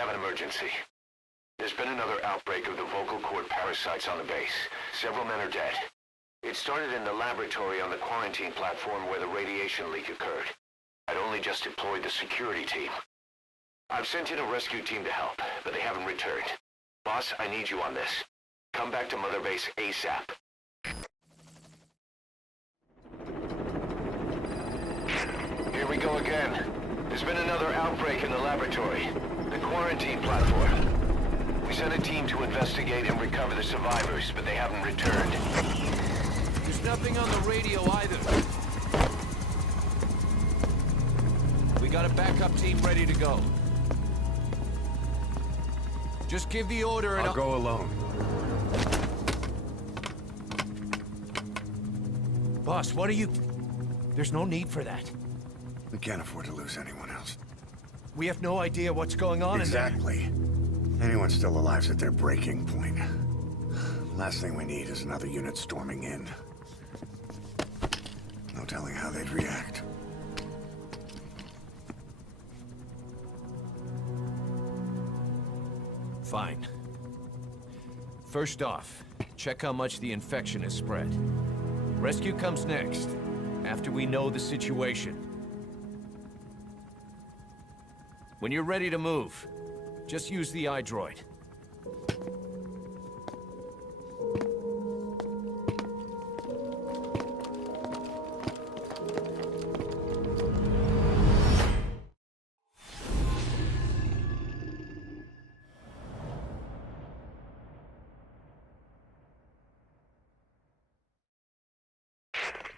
have an emergency. There's been another outbreak of the vocal cord parasites on the base. Several men are dead. It started in the laboratory on the quarantine platform where the radiation leak occurred. I'd only just deployed the security team. I've sent in a rescue team to help, but they haven't returned. Boss, I need you on this. Come back to Mother Base ASAP. Here we go again. There's been another outbreak in the laboratory. The quarantine platform. We sent a team to investigate and recover the survivors, but they haven't returned. There's nothing on the radio either. We got a backup team ready to go. Just give the order and I'll go alone. Boss, what are you... There's no need for that. We can't afford to lose anyone else. We have no idea what's going on Exactly. Anyone still alive's at their breaking point. Last thing we need is another unit storming in. No telling how they'd react. Fine. First off, check how much the infection has spread. Rescue comes next, after we know the situation. When you're ready to move, just use the iDroid.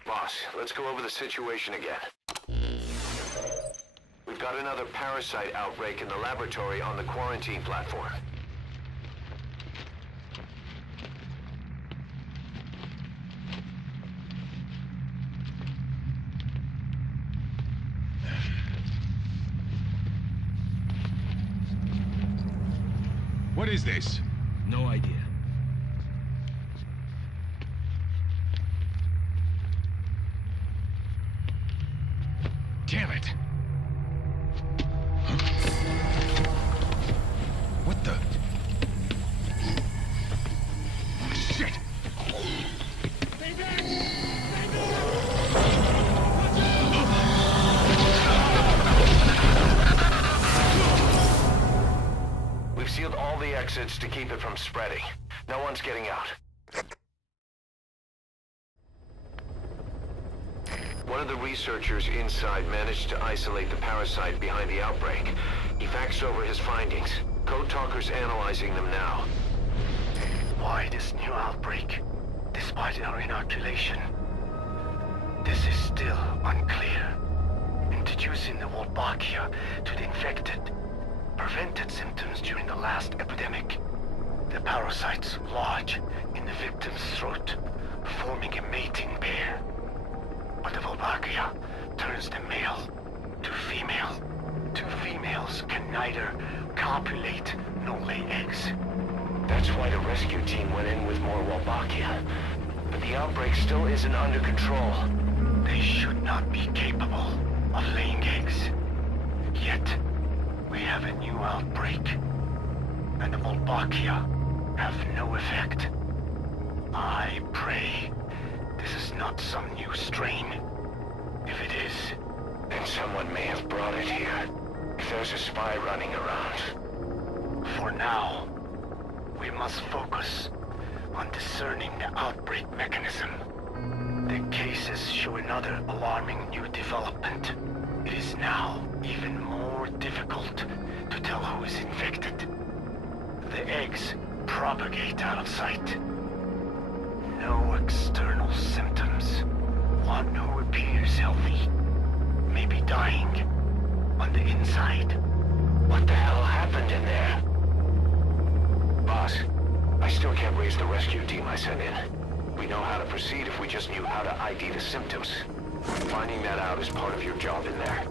Boss, let's go over the situation again. We've got another parasite outbreak in the laboratory on the quarantine platform. What is this? No idea. Damn it! Huh? What the? Shit! Stay back! Stay We've sealed all the exits to keep it from spreading. No one's getting out. One of the researchers inside managed to isolate the parasite behind the outbreak. He faxed over his findings. Code Talker's analyzing them now. Why this new outbreak, despite our inoculation? This is still unclear. Introducing the Wolbachia to the infected prevented symptoms during the last epidemic. The parasites lodge in the victim's throat, forming a mating pair. But the Wolbachia turns the male to female. Two females can neither copulate nor lay eggs. That's why the rescue team went in with more Wolbachia. But the outbreak still isn't under control. They should not be capable of laying eggs. Yet, we have a new outbreak. And the Wolbachia have no effect. I pray this is not some new strain. If it is, then someone may have brought it here. If there's a spy running around. For now, we must focus on discerning the outbreak mechanism. The cases show another alarming new development. It is now even more difficult to tell who is infected. The eggs propagate out of sight. No external symptoms. One who appears healthy may be dying on the inside. What the hell happened in there? Boss, I still can't raise the rescue team I sent in. We know how to proceed if we just knew how to ID the symptoms. Finding that out is part of your job in there.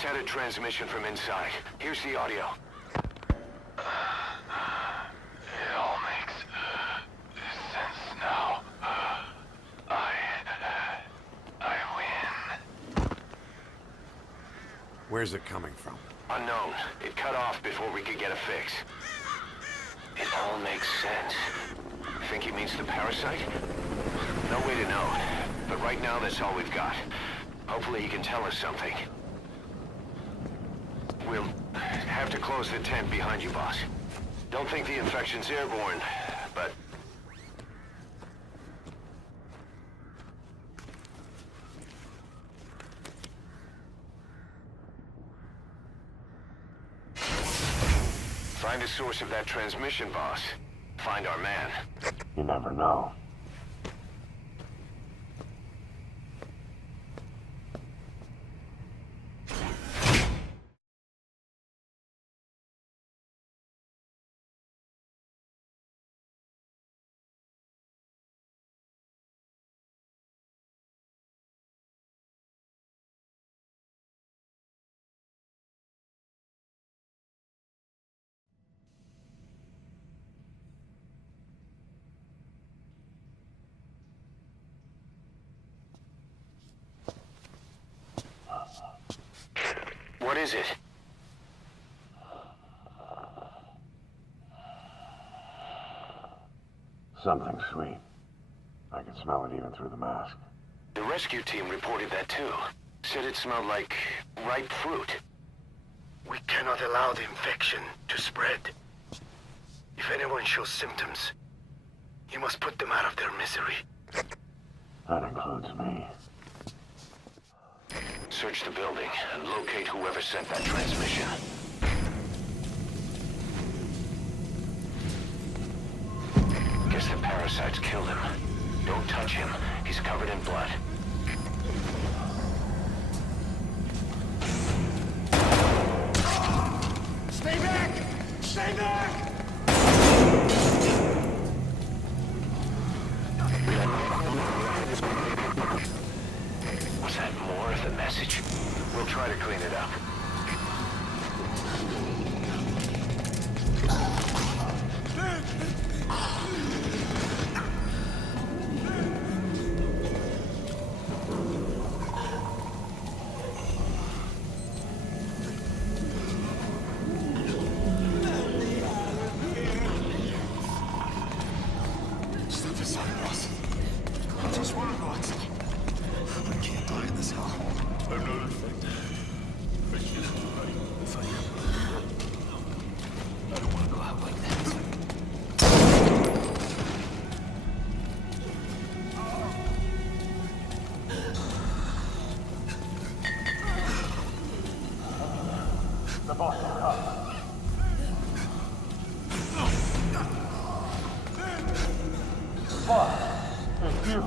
just had a transmission from inside. Here's the audio. It all makes sense now. I win. Where's it coming from? Unknown. It cut off before we could get a fix. It all makes sense. Think he means the parasite? No way to know. But right now, that's all we've got. Hopefully he can tell us something. We'll have to close the tent behind you, boss. Don't think the infection's airborne, but... Find the source of that transmission, boss. Find our man. You never know. What is it? Something sweet. I can smell it even through the mask. The rescue team reported that too. Said it smelled like ripe fruit. We cannot allow the infection to spread. If anyone shows symptoms, you must put them out of their misery. That includes me. Search the building and locate whoever sent that transmission. Guess the parasites killed him. Don't touch him. He's covered in blood. Stay back! Stay back! Was that more of the message? We'll try to clean it up. Stop the sun, boss. I just want to go outside. I can't die in this hell. I'm not infected. I don't want to go out like that. The boss is up. Boss, it's you.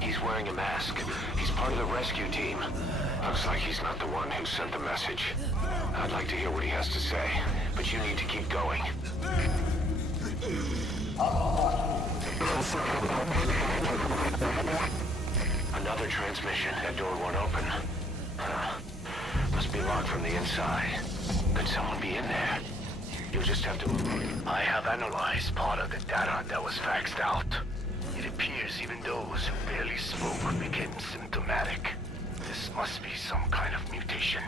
He's wearing a mask. He's part of the rescue team. Looks like he's not the one who sent the message. I'd like to hear what he has to say, but you need to keep going. Another transmission. That door won't open. Must be locked from the inside. Could someone be in there? You'll just have to... I have analyzed part of the data that was faxed out. It appears even those who barely spoke became symptomatic. This must be some kind of mutation.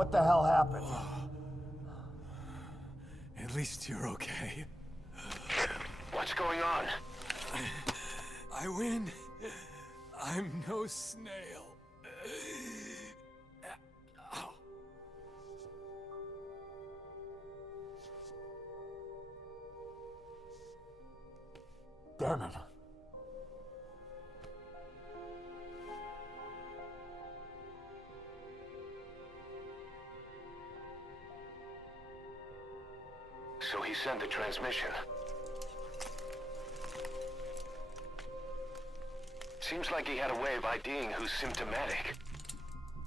What the hell happened? At least you're okay. What's going on? I win. I'm no snail. Damn it. So he sent the transmission. Seems like he had a way of IDing who's symptomatic.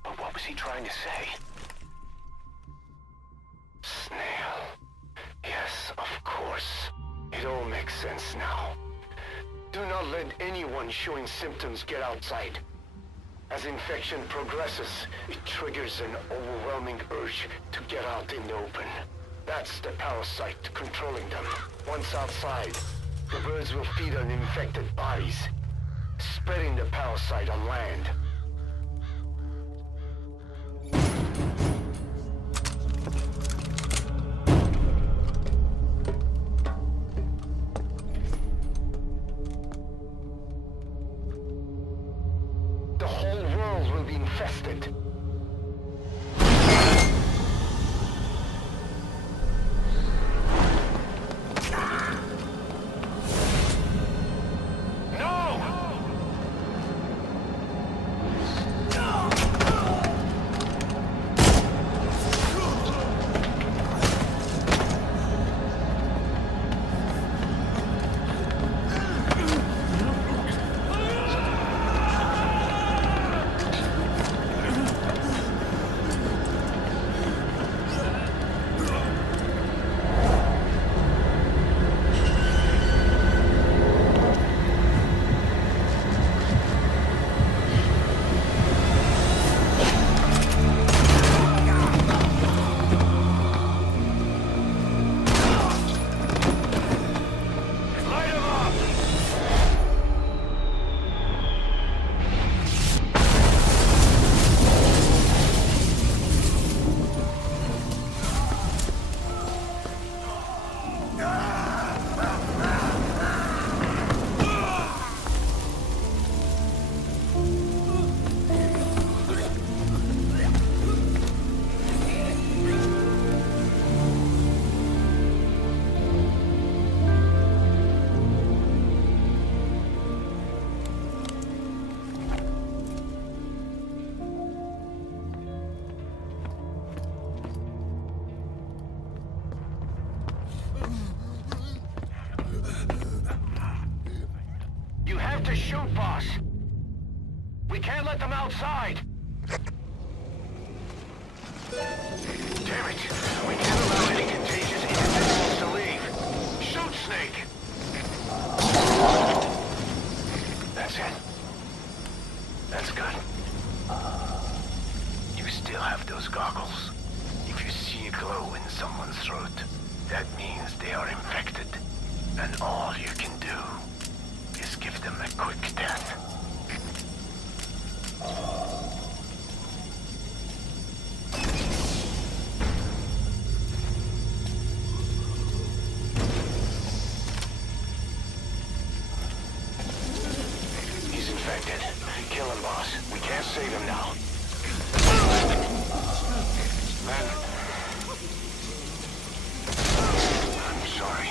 But what was he trying to say? Snail. Yes, of course. It all makes sense now. Do not let anyone showing symptoms get outside. As infection progresses, it triggers an overwhelming urge to get out in the open. That's the parasite controlling them. Once outside, the birds will feed on infected bodies, spreading the parasite on land. The whole world will be infested. You have to shoot, boss. We can't let them outside. Damn it. We can't allow any contagious individuals to leave. Shoot, Snake. That's it. That's good. You still have those goggles. If you see a glow in someone's throat, that means they are infected. And all you can do is give them a quick death. He's infected. Kill him, boss. We can't save him now. Man. I'm sorry.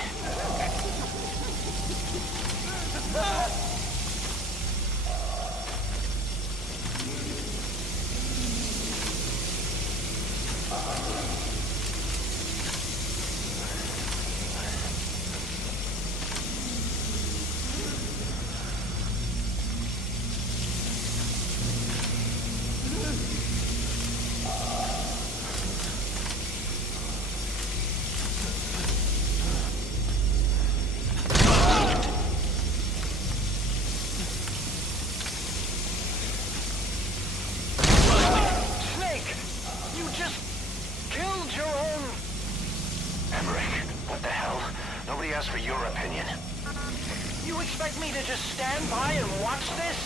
Ask for your opinion. You expect me to just stand by and watch this?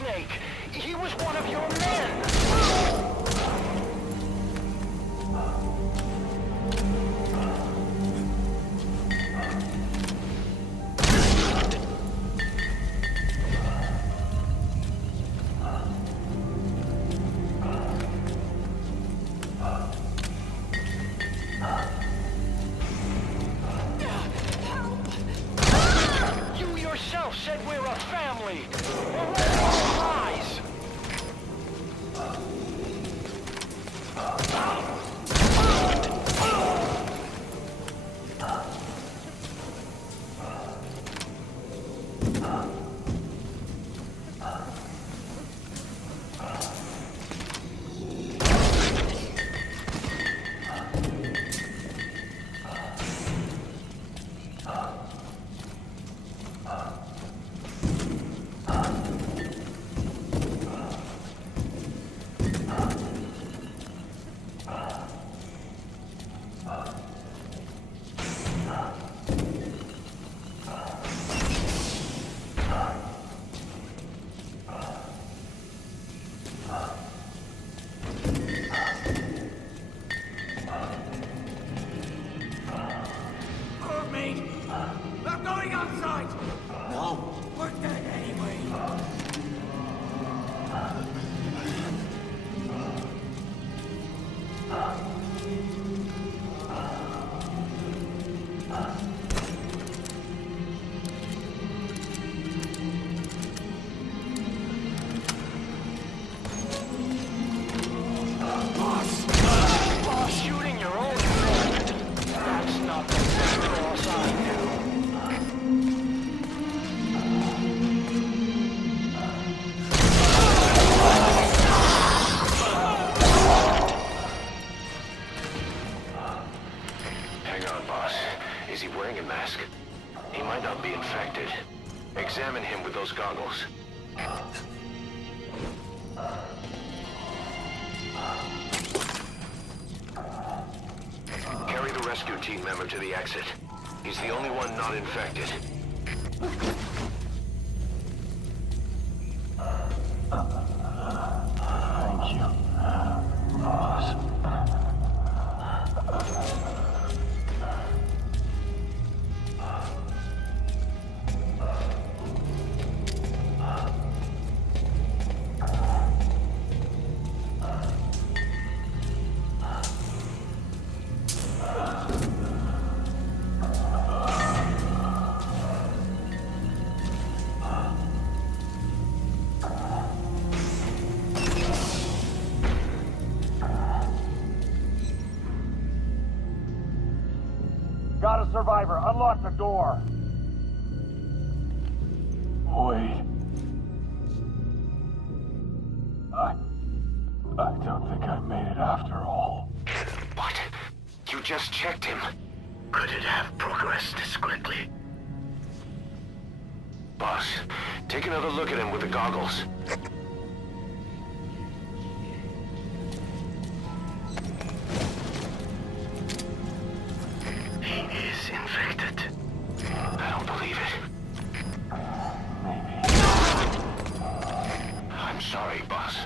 Snake. He was one of your men. You yourself said we're a family. Or where are your lies? Shooting your own men. That's not the cross I knew. Hang on, boss. Is he wearing a mask? He might not be infected. Examine him with those goggles. Carry the rescue team member to the exit. He's the only one not infected. Thank you, boss. Got a survivor. Unlock the door. Wait. I don't think I made it after all. What? You just checked him. Could it have progressed this quickly? Boss, take another look at him with the goggles. He is infected. I don't believe it. Maybe. I'm sorry, boss.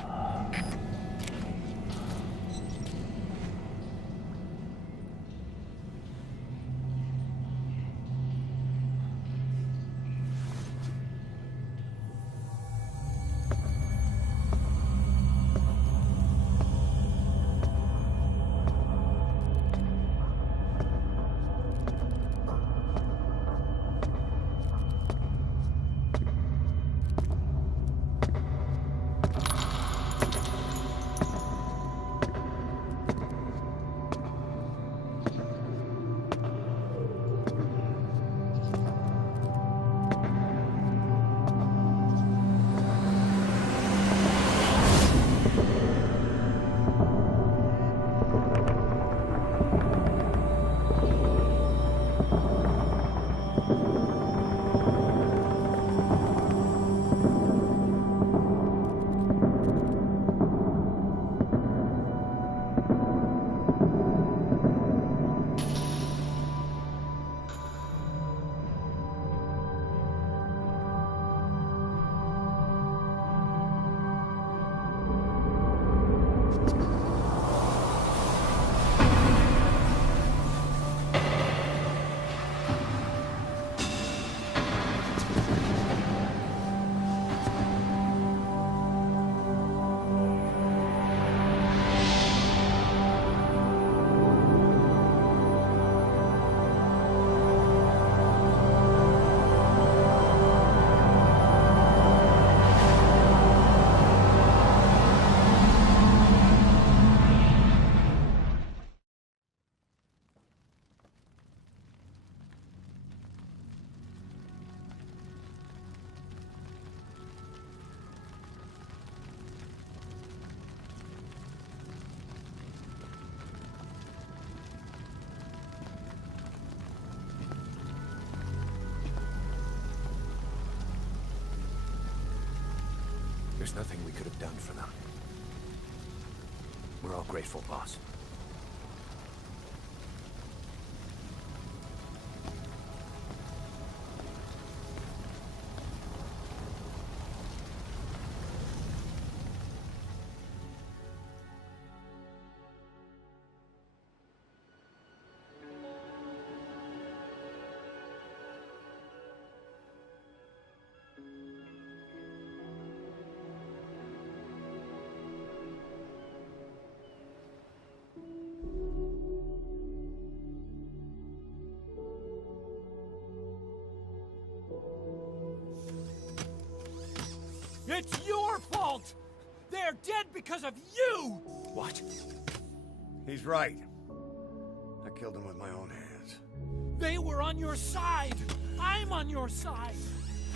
There's nothing we could have done for them. We're all grateful, boss. It's your fault! They're dead because of you! What? He's right. I killed him with my own hands. They were on your side! I'm on your side!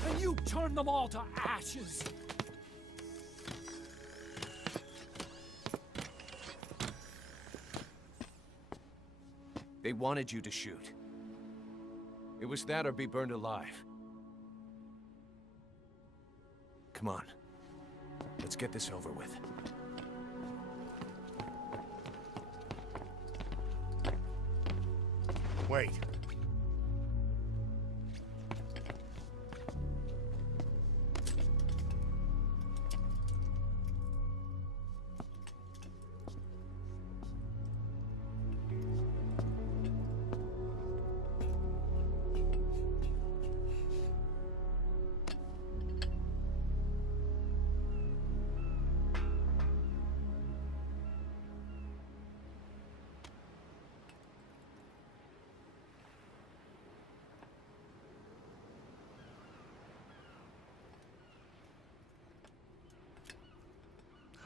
And you turned them all to ashes! They wanted you to shoot. It was that or be burned alive. Come on. Let's get this over with. Wait.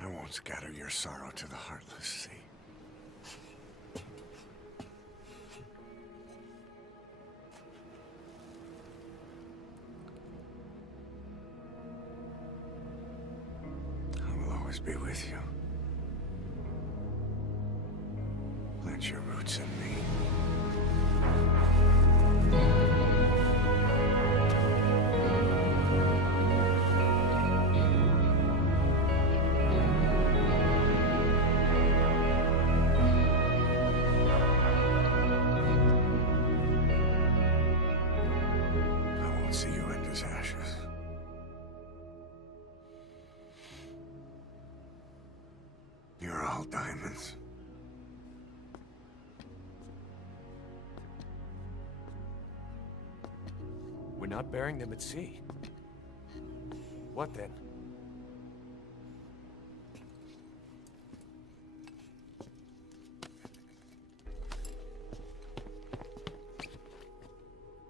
I won't scatter your sorrow to the heartless sea. I will always be with you. Plant your roots in me. See you end as ashes. You're all diamonds. We're not burying them at sea. What then?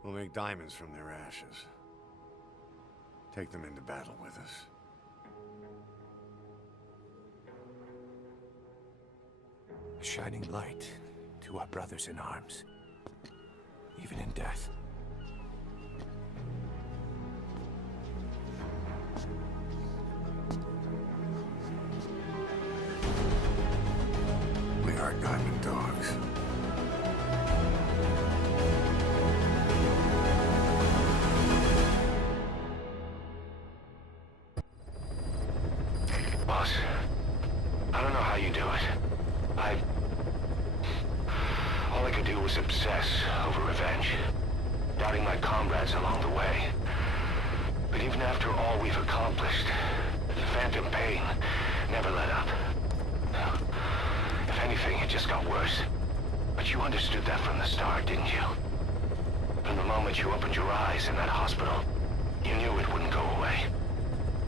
We'll make diamonds from their ashes. Take them into battle with us. A shining light to our brothers in arms, even in death. We are diamond dogs. Boss, I don't know how you do it. All I could do was obsess over revenge, doubting my comrades along the way. But even after all we've accomplished, the phantom pain never let up. If anything, it just got worse. But you understood that from the start, didn't you? From the moment you opened your eyes in that hospital, you knew it wouldn't go away.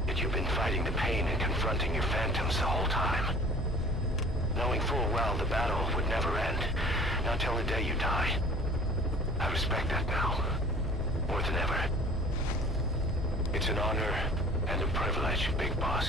That you've been fighting the pain and confronting your phantoms the whole time. Knowing full well the battle would never end, not till the day you die. I respect that now, more than ever. It's an honor and a privilege, Big Boss.